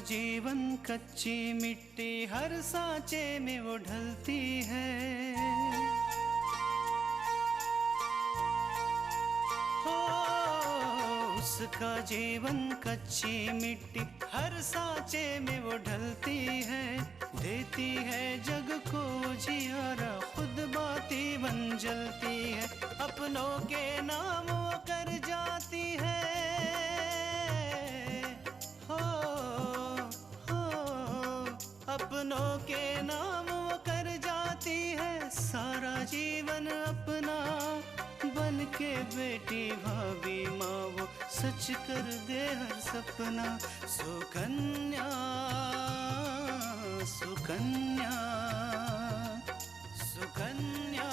जीवन कच्ची मिट्टी हर सांचे में वो ढलती है। हो उसका जीवन कच्ची मिट्टी हर सांचे में वो ढलती है। देती है जग को जियारा खुद बाती बन जलती है। अपनों के नाम वो कर जाती है। अपनों के नाम वो कर जाती है। सारा जीवन अपना बन के बेटी भाभी माँ वो सच कर दे हर सपना। सुकन्या सुकन्या सुकन्या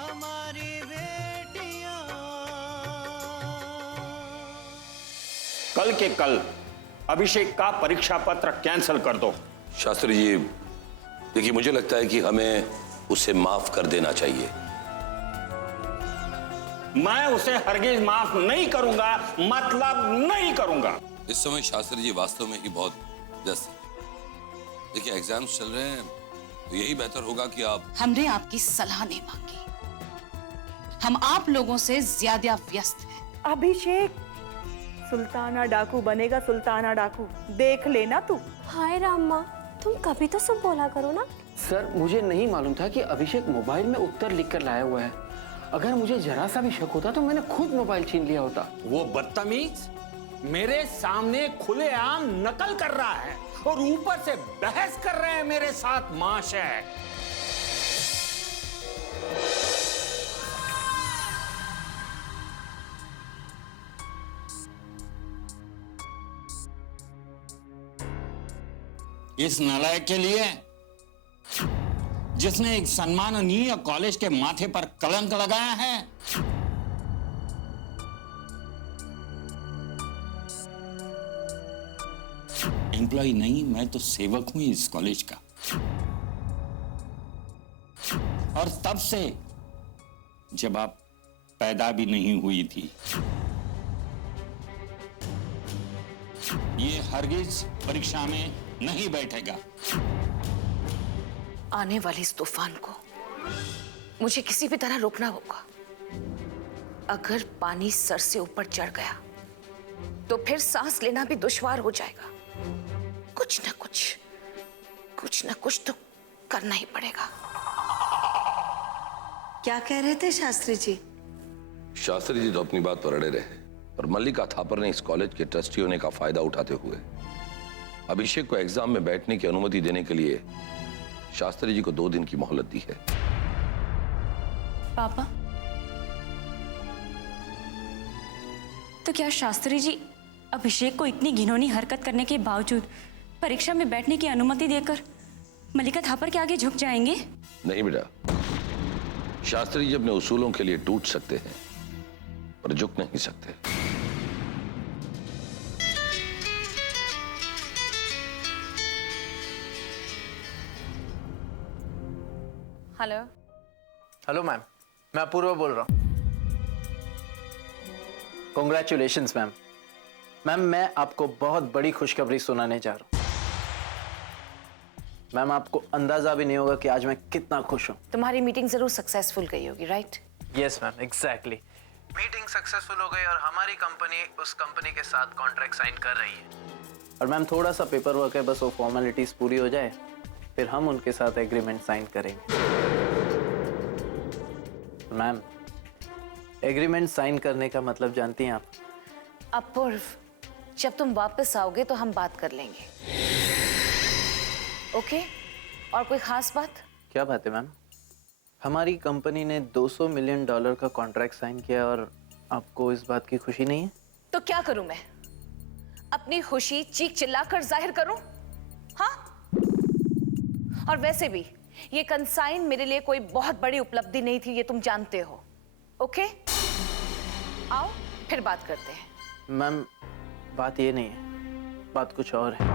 हमारी बेटियां। कल के कल अभिषेक का परीक्षा पत्र कैंसिल कर दो। शास्त्री जी देखिए, मुझे लगता है कि हमें उसे माफ कर देना चाहिए। मैं उसे हरगिज माफ नहीं करूंगा, मतलब नहीं करूंगा। इस समय शास्त्री जी वास्तव में ही बहुत व्यस्त हैं। देखिए एग्जाम्स चल रहे हैं, तो यही बेहतर होगा कि आप। हमने आपकी सलाह नहीं मांगी, हम आप लोगों से ज्यादा व्यस्त हैं। अभिषेक सुल्ताना डाकू बनेगा, सुल्ताना डाकू देख लेना तू। हाय राम माँ, तुम कभी तो सब बोला करो ना। सर मुझे नहीं मालूम था कि अभिषेक मोबाइल में उत्तर लिखकर लाया हुआ है। अगर मुझे जरा सा भी शक होता तो मैंने खुद मोबाइल छीन लिया होता। वो बदतमीज मेरे सामने खुलेआम नकल कर रहा है और ऊपर से बहस कर रहे हैं मेरे साथ। महाशय इस नालायक के लिए जिसने एक सम्माननीय कॉलेज के माथे पर कलंक लगाया है, एम्प्लॉय नहीं, मैं तो सेवक हूं इस कॉलेज का। और तब से जब आप पैदा भी नहीं हुई थी, ये हरगिज परीक्षा में नहीं बैठेगा। आने वाले इस तूफान को मुझे किसी भी तरह रोकना होगा। अगर पानी सर से ऊपर चढ़ गया तो फिर सांस लेना भी दुश्वार हो जाएगा। कुछ ना कुछ तो करना ही पड़ेगा। क्या कह रहे थे शास्त्री जी? शास्त्री जी तो अपनी बात पर अड़े रहे और मल्लिका थापर ने इस कॉलेज के ट्रस्टी होने का फायदा उठाते हुए अभिषेक को एग्जाम में बैठने की अनुमति देने के लिए शास्त्री जी को 2 दिन की मोहलत दी है। पापा, तो क्या शास्त्री जी अभिषेक को इतनी घिनौनी हरकत करने के बावजूद परीक्षा में बैठने की अनुमति देकर मल्लिका थापर के आगे झुक जाएंगे? नहीं बेटा, शास्त्री जी अपने उसूलों के लिए टूट सकते हैं पर झुक नहीं सकते। हेलो। हेलो मैम, मैं अपूर्वा बोल रहा हूँ। Congratulations ma'am. मैम मैं आपको बहुत बड़ी खुशखबरी सुनाने जा रहा हूँ। मैम आपको अंदाजा भी नहीं होगा कि आज मैं कितना खुश हूँ। तुम्हारी मीटिंग जरूर सक्सेसफुल गई होगी, right? Yes ma'am, exactly. Meeting successful हो गई और हमारी कंपनी उस कंपनी के साथ कॉन्ट्रैक्ट साइन कर रही है। और मैम थोड़ा सा पेपर वर्क है, बस वो फॉर्मेलिटीज पूरी हो जाए फिर हम उनके साथ एग्रीमेंट साइन करेंगे। मैम एग्रीमेंट साइन करने का मतलब जानती हैं आप? अपूर्व, जब तुम वापस आओगे तो हम बात कर लेंगे, ओके? और कोई खास बात? क्या बात है मैम? हमारी कंपनी ने $200 मिलियन का कॉन्ट्रैक्ट साइन किया और आपको इस बात की खुशी नहीं है? तो क्या करूं मैं? अपनी खुशी चीख चिल्लाकर जाहिर करूं? हाँ? और वैसे भी ये कंसाइन मेरे लिए कोई बहुत बड़ी उपलब्धि नहीं थी, ये तुम जानते हो, ओके? आओ फिर बात करते हैं। मैम बात ये नहीं है, बात कुछ और है।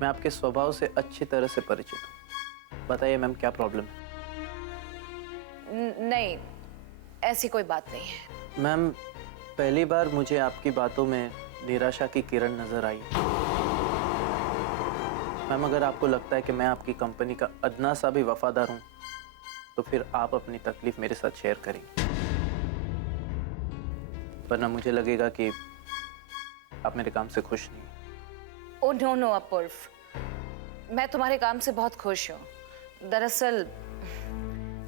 मैं आपके स्वभाव से अच्छी तरह से परिचित हूँ। बताइए मैम क्या प्रॉब्लम है? नहीं, ऐसी कोई बात नहीं है। मैम पहली बार मुझे आपकी बातों में निराशा की किरण नजर आई। मैम, अगर आपको लगता है कि मैं आपकी कंपनी का अदना सा भी वफादार हूं, तो फिर आप अपनी तकलीफ मेरे साथ शेयर करेंगे, वरना मुझे लगेगा कि आप मेरे काम से खुश नहीं। ओ नो नो अपूर्व, मैं तुम्हारे काम से बहुत खुश हूँ। दरअसल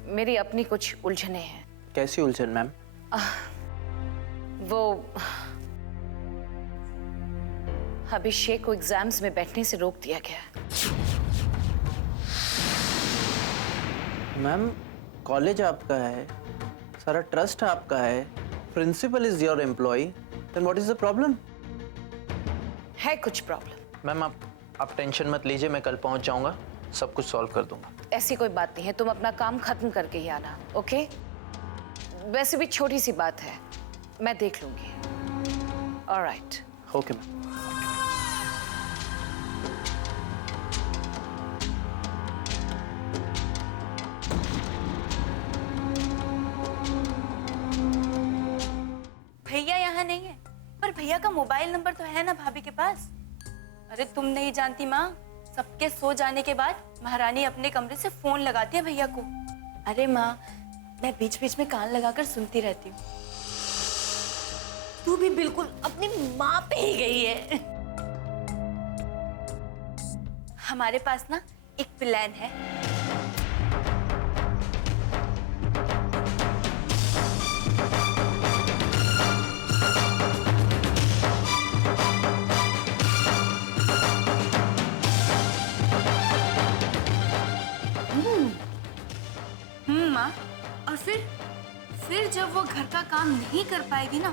मेरी अपनी कुछ उलझने हैं। कैसी उलझन मैम? वो अभिषेक को एग्जाम्स में बैठने से रोक दिया गया। मैम, कॉलेज आपका है, सारा ट्रस्ट आपका है, principal is your employ, then what is the problem? है कुछ प्रॉब्लम। मैम, आप टेंशन मत लीजिए, मैं कल पहुंच जाऊंगा, सब कुछ सॉल्व कर दूंगा। ऐसी कोई बात नहीं है, तुम अपना काम खत्म करके ही आना, ओके? वैसे भी छोटी सी बात है, मैं देख लूंगी। ऑलराइट। Okay ma'am. भैया यहाँ नहीं है, पर भैया का मोबाइल नंबर तो है ना भाभी के पास। अरे तुम नहीं जानती माँ, सबके सो जाने के बाद महारानी अपने कमरे से फोन लगाती है भैया को। अरे माँ, मैं बीच बीच में कान लगाकर सुनती रहती हूँ। तू भी बिल्कुल अपनी माँ पे ही गई है। हमारे पास ना एक प्लान है। माँ, और फिर जब वो घर का काम नहीं कर पाएगी ना,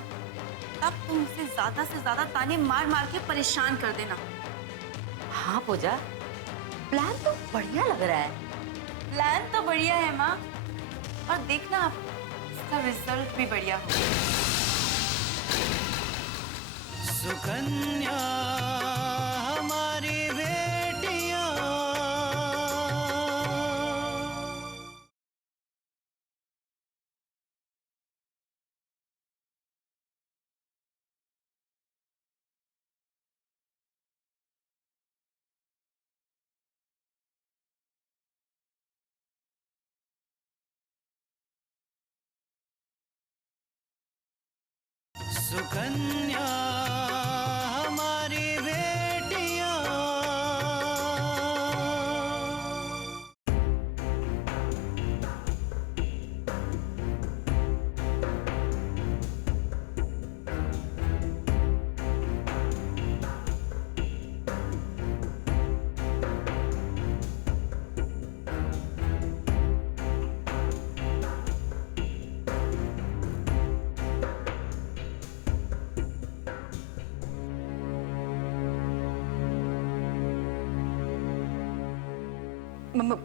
तब तुम उसे ज्यादा से ज्यादा ताने मार मार के परेशान कर देना। हाँ पूजा, प्लान तो बढ़िया लग रहा है। प्लान तो बढ़िया है माँ, और देखना आप, इसका रिजल्ट भी बढ़िया होगा। सुकन्या हमारी बेटियां। सुकन्या हमारी बेटियां।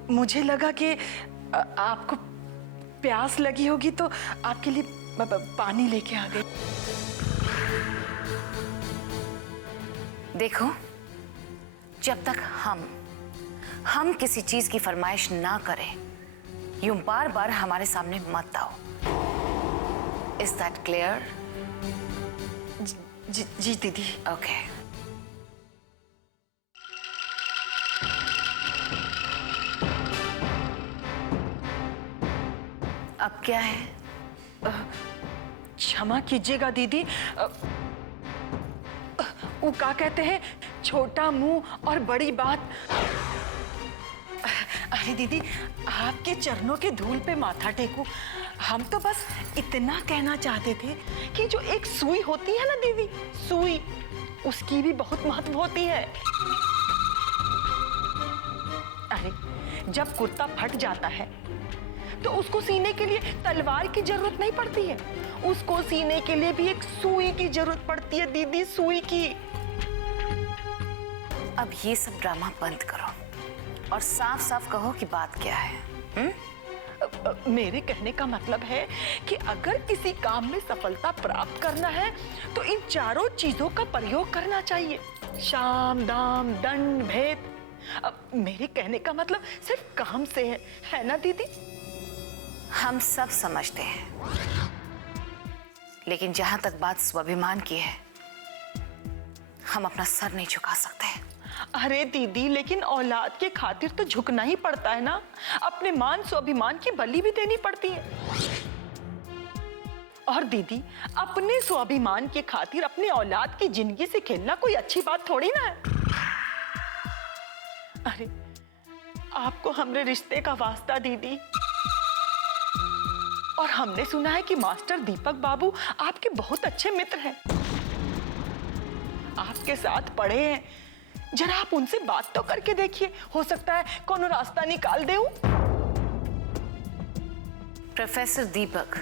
मुझे लगा कि आपको प्यास लगी होगी, तो आपके लिए पानी लेके आ गई। देखो, जब तक हम किसी चीज की फरमाइश ना करें, यूं बार बार हमारे सामने मत आओ। Is that clear? जी दीदी। ओके। अब क्या है? क्षमा कीजिएगा दीदी, वो क्या कहते हैं, छोटा मुंह और बड़ी बात। अरे दीदी, आपके चरणों के धूल पे माथा टेकूं। हम तो बस इतना कहना चाहते थे कि जो एक सुई होती है ना दीदी, सुई, उसकी भी बहुत महत्व होती है। अरे जब कुर्ता फट जाता है तो उसको सीने के लिए तलवार की जरूरत नहीं पड़ती है, उसको सीने के लिए भी एक सुई की जरूरत पड़ती है दीदी, सुई की। अब ये सब ड्रामा बंद करो और साफ साफ कहो कि बात क्या है। मेरे कहने का मतलब है कि अगर किसी काम में सफलता प्राप्त करना है तो इन चारों चीजों का प्रयोग करना चाहिए, शाम दाम दंड भेद। मेरे कहने का मतलब सिर्फ काम से है ना दीदी? हम सब समझते हैं, लेकिन जहां तक बात स्वाभिमान की है, हम अपना सर नहीं झुका सकते। अरे दीदी, लेकिन औलाद के खातिर तो झुकना ही पड़ता है ना। अपने मान स्वाभिमान की बलि भी देनी पड़ती है। और दीदी, अपने स्वाभिमान के खातिर अपनी औलाद की जिंदगी से खेलना कोई अच्छी बात थोड़ी ना है। अरे आपको हमरे रिश्ते का वास्ता दीदी। और हमने सुना है कि मास्टर दीपक बाबू आपके बहुत अच्छे मित्र हैं, आपके साथ पढ़े हैं। जरा आप उनसे बात तो करके देखिए, हो सकता है कोनो रास्ता निकाल दे। प्रोफेसर दीपक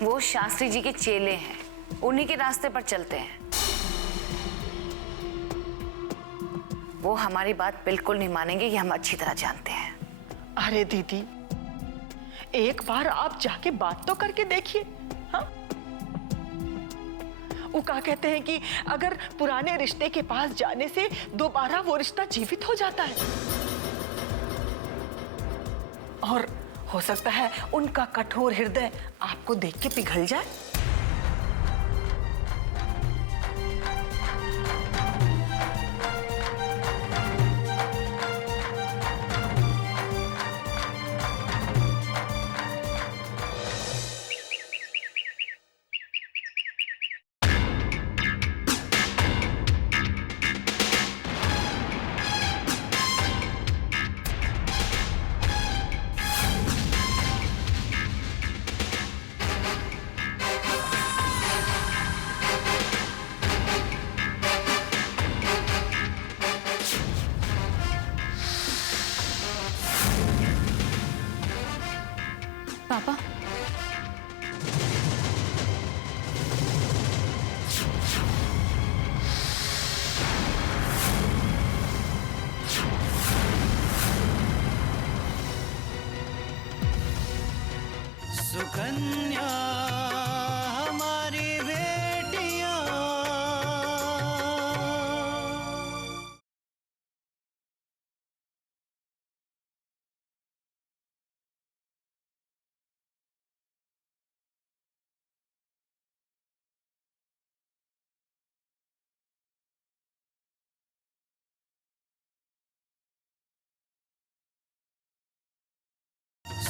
वो शास्त्री जी के चेले हैं, उन्हीं के रास्ते पर चलते हैं। वो हमारी बात बिल्कुल नहीं मानेंगे, ये हम अच्छी तरह जानते हैं। अरे दीदी, एक बार आप जाके बात तो करके देखिए। हाँ, वो क्या कहते हैं कि अगर पुराने रिश्ते के पास जाने से दोबारा वो रिश्ता जीवित हो जाता है, और हो सकता है उनका कठोर हृदय आपको देख के पिघल जाए। पापा, सुकन्या हमारी बेटियां।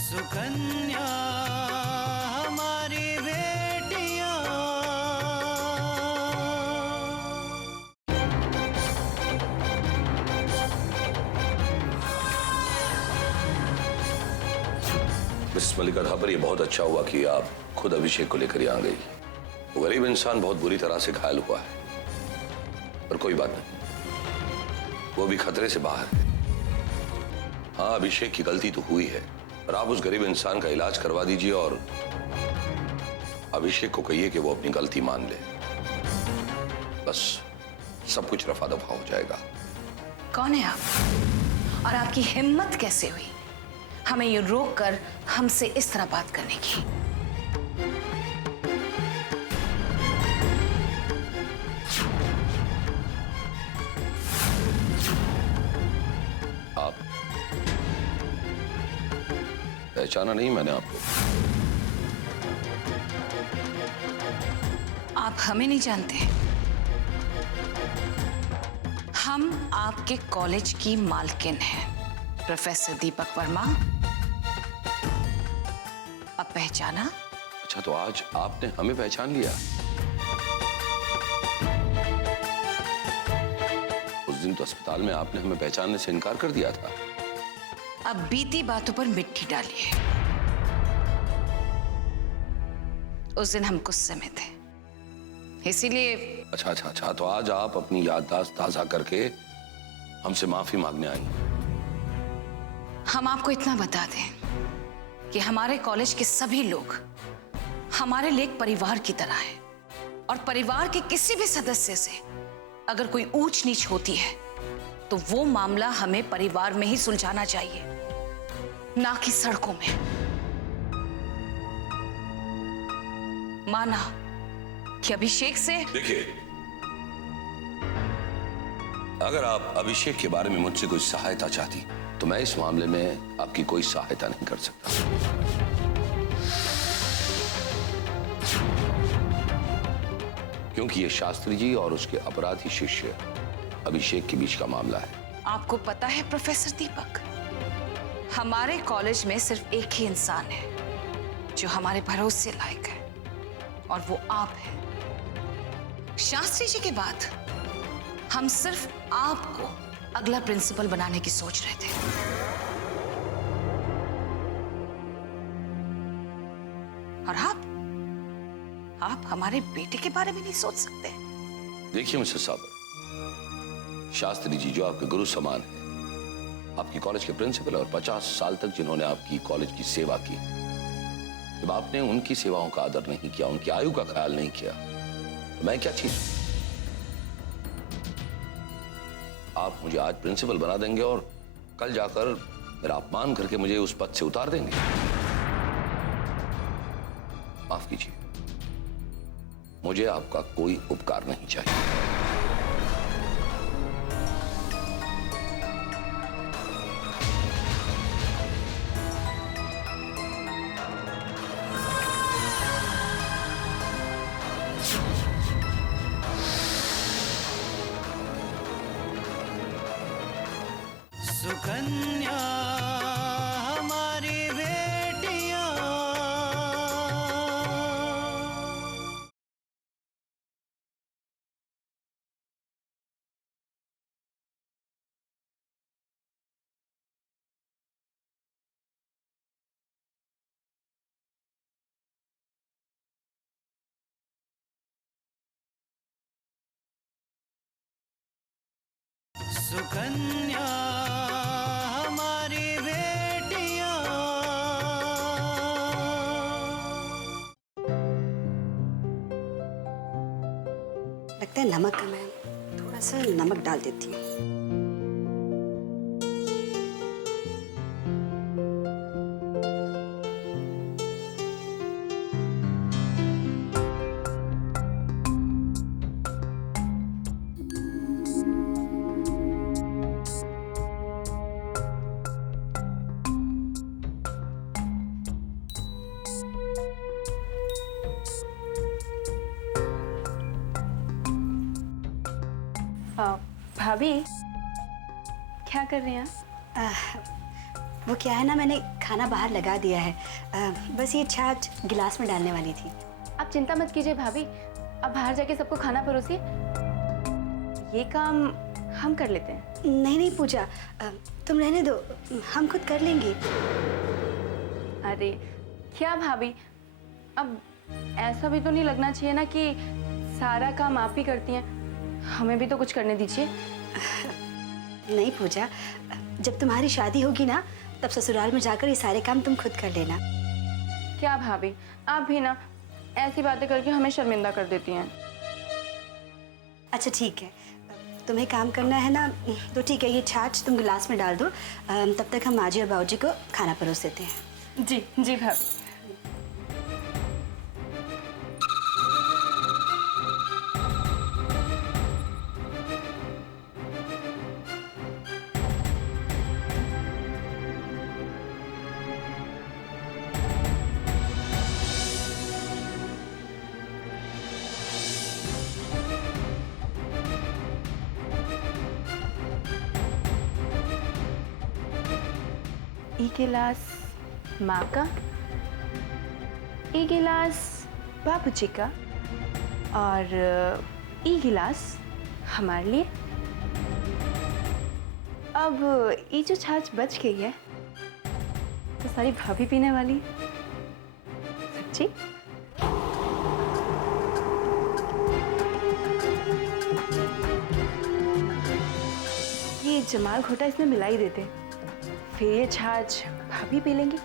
सुकन्या हमारी बेटियां। मिस मल्लिका थापर, ये बहुत अच्छा हुआ कि आप खुद अभिषेक को लेकर यहाँ गई। वो गरीब इंसान बहुत बुरी तरह से घायल हुआ है, पर कोई बात नहीं, वो भी खतरे से बाहर है। हाँ, अभिषेक की गलती तो हुई है, पर आप उस गरीब इंसान का इलाज करवा दीजिए और अभिषेक को कहिए कि वो अपनी गलती मान ले। बस सब कुछ रफा दफा हो जाएगा। कौन है आप और आपकी हिम्मत कैसे हुई हमें ये रोक कर हमसे इस तरह बात करने की? आप पहचाना नहीं मैंने आपको? आप हमें नहीं जानते? हम आपके कॉलेज की मालकिन हैं, प्रोफेसर दीपक वर्मा। अब पहचाना? अच्छा, तो आज आपने हमें पहचान लिया। उस दिन तो अस्पताल में आपने हमें पहचानने से इनकार कर दिया था। अब बीती बातों पर मिट्टी डालिए। उस दिन हम गुस्से में थे, इसीलिए। अच्छा, तो आज आप अपनी याददाश्त ताजा करके हमसे माफी मांगने आई। हम आपको इतना बता दें कि हमारे कॉलेज के सभी लोग हमारे लिए एक परिवार की तरह हैं, और परिवार के किसी भी सदस्य से अगर कोई ऊंच नीच होती है तो वो मामला हमें परिवार में ही सुलझाना चाहिए, ना कि सड़कों में। माना कि अभिषेक से। देखिए, अगर आप अभिषेक के बारे में मुझसे कोई सहायता चाहती तो मैं इस मामले में आपकी कोई सहायता नहीं कर सकता। क्योंकि ये शास्त्री जी और उसके अपराधी शिष्य अभिषेक के बीच का मामला है। आपको पता है प्रोफेसर दीपक, हमारे कॉलेज में सिर्फ एक ही इंसान है जो हमारे भरोसे लायक है, और वो आप हैं। शास्त्री जी के बाद हम सिर्फ आपको अगला प्रिंसिपल बनाने की सोच रहे थे। और आप हमारे बेटे के बारे में नहीं सोच सकते? देखिए मिस्टर साबर, शास्त्री जी जो आपके गुरु समान है, आपकी कॉलेज के प्रिंसिपल और 50 साल तक जिन्होंने आपकी कॉलेज की सेवा की, जब आपने उनकी सेवाओं का आदर नहीं किया, उनकी आयु का ख्याल नहीं किया, तो मैं क्या चीज हूं? आप मुझे आज प्रिंसिपल बना देंगे और कल जाकर मेरा अपमान करके मुझे उस पद से उतार देंगे। माफ कीजिए, मुझे आपका कोई उपकार नहीं चाहिए। सुकन्या हमारी बेटियां, सुकन्या हमारी बेटियां। लगता है नमक कम है, थोड़ा सा नमक डाल देती हूँ। भाभी क्या कर रहे हैं आप? वो क्या है ना, मैंने खाना बाहर लगा दिया है, बस ये छाछ गिलास में डालने वाली थी। आप चिंता मत कीजिए भाभी, आप बाहर जाके सबको खाना परोसिए, ये काम हम कर लेते हैं। नहीं नहीं पूजा, तुम रहने दो, हम खुद कर लेंगे। अरे क्या भाभी, अब ऐसा भी तो नहीं लगना चाहिए ना कि सारा काम आप ही करती हैं, हमें भी तो कुछ करने दीजिए। नहीं पूजा, जब तुम्हारी शादी होगी ना, तब ससुराल में जाकर ये सारे काम तुम खुद कर लेना। क्या भाभी, आप भी ना ऐसी बातें करके हमें शर्मिंदा कर देती हैं। अच्छा ठीक है, तुम्हें काम करना है ना, तो ठीक है, ये छाछ तुम गिलास में डाल दो, तब तक हम माँ जी और बाबू जी को खाना परोस देते हैं। जी जी भाभी। ई गिलास माँ का, ई गिलास बाबू जी का, और ई गिलास हमारे लिए। अब ये जो छाछ बच गई है तो सारी भाभी पीने वाली है। सच्ची? ये जमाल घोटा इसमें मिला ही देते, फिर ये छाछ भाभी पी लेंगी।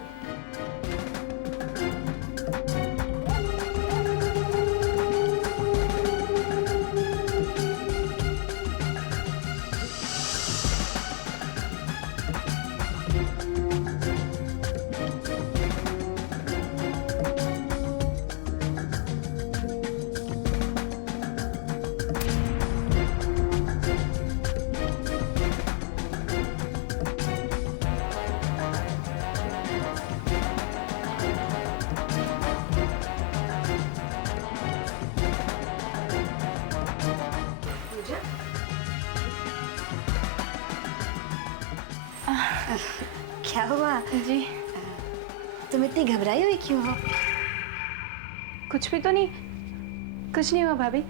क्या हुआ? जी तुम इतनी घबराई हुई क्यों हो? कुछ भी तो नहीं, कुछ नहीं हुआ भाभी।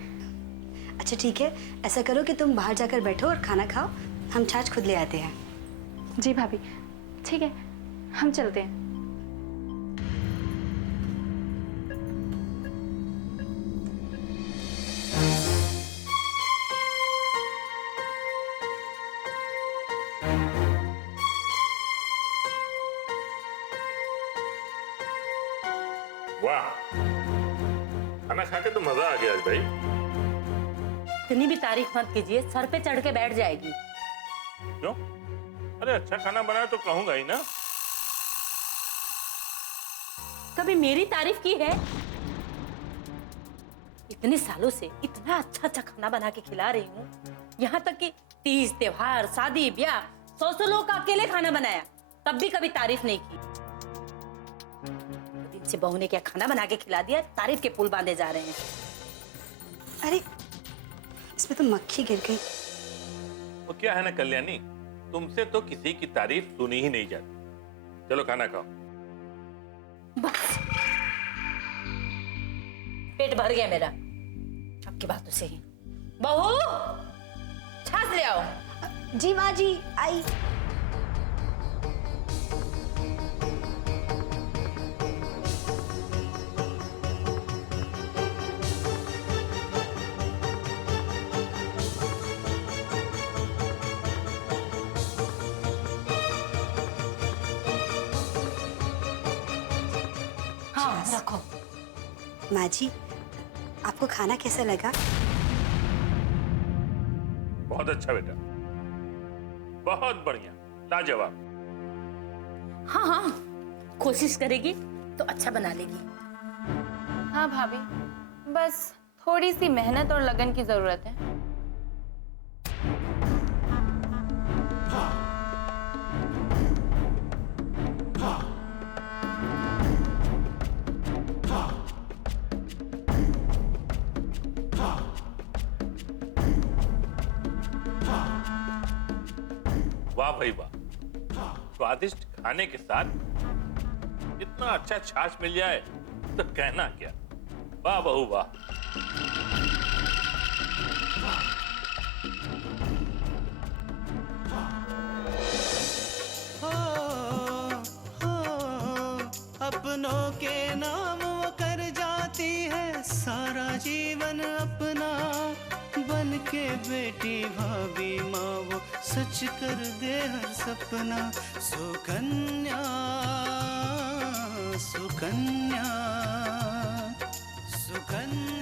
अच्छा ठीक है, ऐसा करो कि तुम बाहर जाकर बैठो और खाना खाओ, हम छाछ खुद ले आते हैं। जी भाभी, ठीक है, हम चलते हैं। वाह, खाना खा के तो मजा आ गया आज भाई। इतनी भी तारीफ मत कीजिए, सर पे चढ़ के बैठ जाएगी। क्यों? अरे अच्छा खाना बनाया तो कहूंगा ही ना। कभी मेरी तारीफ की है? इतने सालों से इतना अच्छा अच्छा खाना बना के खिला रही हूँ, यहाँ तक कि तीज त्योहार शादी ब्याह 100 लोग का अकेले खाना बनाया, तब भी कभी तारीफ नहीं की। दिन से बहू ने क्या खाना बना के खिला दिया, तारीफ के पुल बांधे जा रहे हैं। अरे इसमें तो मक्खी गिर गई। वो क्या है ना कल्याणी, तुमसे तो किसी की तारीफ सुनी ही नहीं जाती। चलो खाना खाओ। बस पेट भर गया मेरा आपकी बातों से ही। बहू छाछ ले आओ। जी माँ जी, आई। हाँ रखो। माँ जी, आपको खाना कैसा लगा? बहुत अच्छा बेटा, बहुत बढ़िया, लाजवाब। हाँ हाँ, कोशिश करेगी तो अच्छा बना लेगी। हाँ भाभी, बस थोड़ी सी मेहनत और लगन की जरूरत है। वाह भाई वाह, स्वादिष्ट खाने के साथ इतना अच्छा छाछ मिल जाए तो कहना क्या। वाह बहू वाह। अपनों के नाम वो कर जाती है सारा जीवन अपना, बन के बेटी भाभी माँ वो सच कर दे हर सपना। सुकन्या सुकन्या सुकन्या